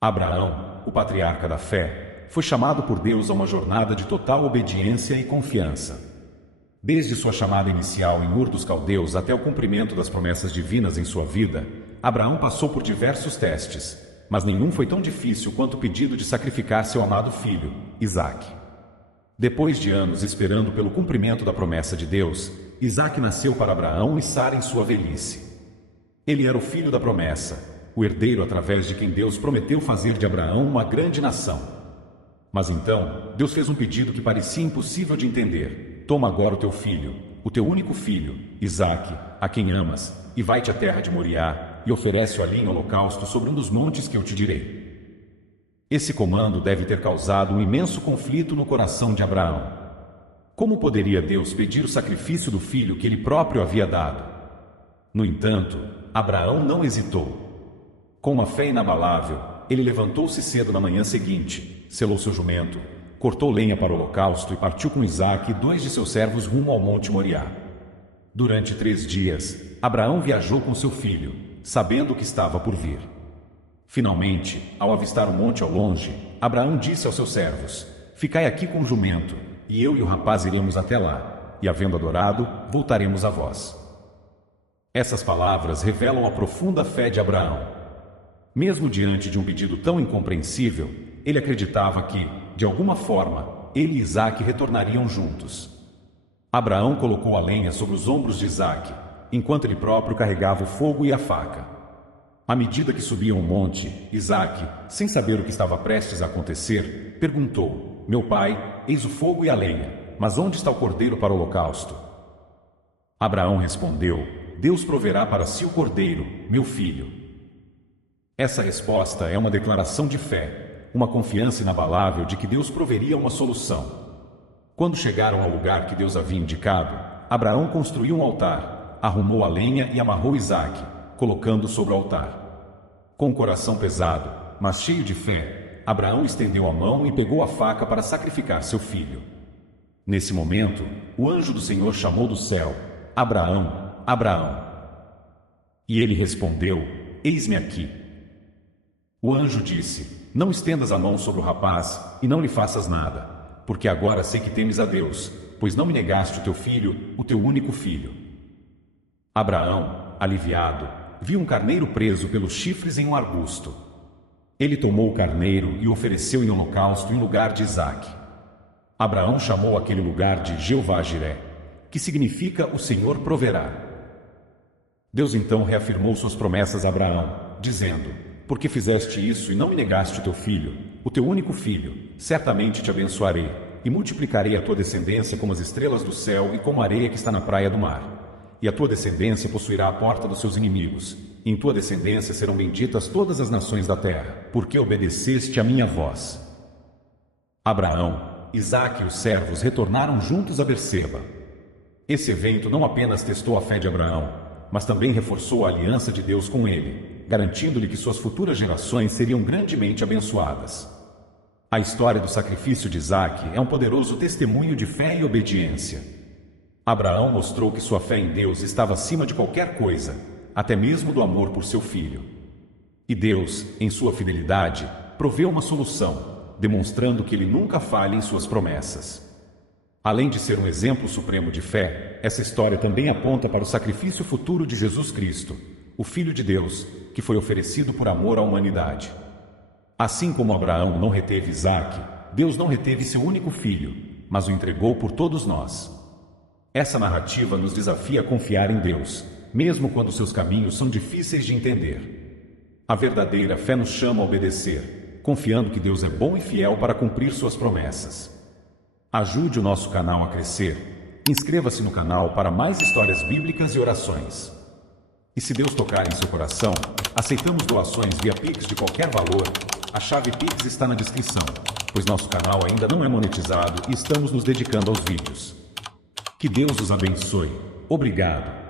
Abraão, o patriarca da fé, foi chamado por Deus a uma jornada de total obediência e confiança. Desde sua chamada inicial em Ur dos Caldeus até o cumprimento das promessas divinas em sua vida, Abraão passou por diversos testes, mas nenhum foi tão difícil quanto o pedido de sacrificar seu amado filho, Isaque. Depois de anos esperando pelo cumprimento da promessa de Deus, Isaque nasceu para Abraão e Sara em sua velhice. Ele era o filho da promessa, o herdeiro através de quem Deus prometeu fazer de Abraão uma grande nação. Mas então, Deus fez um pedido que parecia impossível de entender. Toma agora o teu filho, o teu único filho, Isaque, a quem amas, e vai-te à terra de Moriá, e oferece-o ali em holocausto sobre um dos montes que eu te direi. Esse comando deve ter causado um imenso conflito no coração de Abraão. Como poderia Deus pedir o sacrifício do filho que ele próprio havia dado? No entanto, Abraão não hesitou. Com uma fé inabalável, ele levantou-se cedo na manhã seguinte, selou seu jumento, cortou lenha para o holocausto e partiu com Isaque e 2 de seus servos rumo ao monte Moriá. Durante 3 dias, Abraão viajou com seu filho, sabendo o que estava por vir. Finalmente, ao avistar o monte ao longe, Abraão disse aos seus servos: Ficai aqui com o jumento, e eu e o rapaz iremos até lá, e havendo adorado, voltaremos a vós. Essas palavras revelam a profunda fé de Abraão. Mesmo diante de um pedido tão incompreensível, ele acreditava que, de alguma forma, ele e Isaque retornariam juntos. Abraão colocou a lenha sobre os ombros de Isaque, enquanto ele próprio carregava o fogo e a faca. À medida que subiam o monte, Isaque, sem saber o que estava prestes a acontecer, perguntou: Meu pai, eis o fogo e a lenha, mas onde está o cordeiro para o holocausto? Abraão respondeu: Deus proverá para si o cordeiro, meu filho. Essa resposta é uma declaração de fé, uma confiança inabalável de que Deus proveria uma solução. Quando chegaram ao lugar que Deus havia indicado, Abraão construiu um altar, arrumou a lenha e amarrou Isaque, colocando sobre o altar. Com o coração pesado, mas cheio de fé, Abraão estendeu a mão e pegou a faca para sacrificar seu filho. Nesse momento, o anjo do Senhor chamou do céu: Abraão, Abraão. E ele respondeu: Eis-me aqui. O anjo disse: Não estendas a mão sobre o rapaz e não lhe faças nada, porque agora sei que temes a Deus, pois não me negaste o teu filho, o teu único filho. Abraão, aliviado, viu um carneiro preso pelos chifres em um arbusto. Ele tomou o carneiro e o ofereceu em holocausto em lugar de Isaque. Abraão chamou aquele lugar de Jeová-Jiré, que significa o Senhor proverá. Deus então reafirmou suas promessas a Abraão, dizendo: Porque fizeste isso e não me negaste o teu filho, o teu único filho, certamente te abençoarei, e multiplicarei a tua descendência como as estrelas do céu e como a areia que está na praia do mar. E a tua descendência possuirá a porta dos seus inimigos, e em tua descendência serão benditas todas as nações da terra, porque obedeceste a minha voz. Abraão, Isaque e os servos retornaram juntos a Berseba. Esse evento não apenas testou a fé de Abraão, mas também reforçou a aliança de Deus com ele, garantindo-lhe que suas futuras gerações seriam grandemente abençoadas. A história do sacrifício de Isaque é um poderoso testemunho de fé e obediência. Abraão mostrou que sua fé em Deus estava acima de qualquer coisa, até mesmo do amor por seu filho. E Deus, em sua fidelidade, proveu uma solução, demonstrando que ele nunca falha em suas promessas. Além de ser um exemplo supremo de fé, essa história também aponta para o sacrifício futuro de Jesus Cristo, o Filho de Deus, que foi oferecido por amor à humanidade. Assim como Abraão não reteve Isaque, Deus não reteve seu único filho, mas o entregou por todos nós. Essa narrativa nos desafia a confiar em Deus, mesmo quando seus caminhos são difíceis de entender. A verdadeira fé nos chama a obedecer, confiando que Deus é bom e fiel para cumprir suas promessas. Ajude o nosso canal a crescer. Inscreva-se no canal para mais histórias bíblicas e orações. E se Deus tocar em seu coração, aceitamos doações via Pix de qualquer valor. A chave Pix está na descrição, pois nosso canal ainda não é monetizado e estamos nos dedicando aos vídeos. Que Deus os abençoe. Obrigado.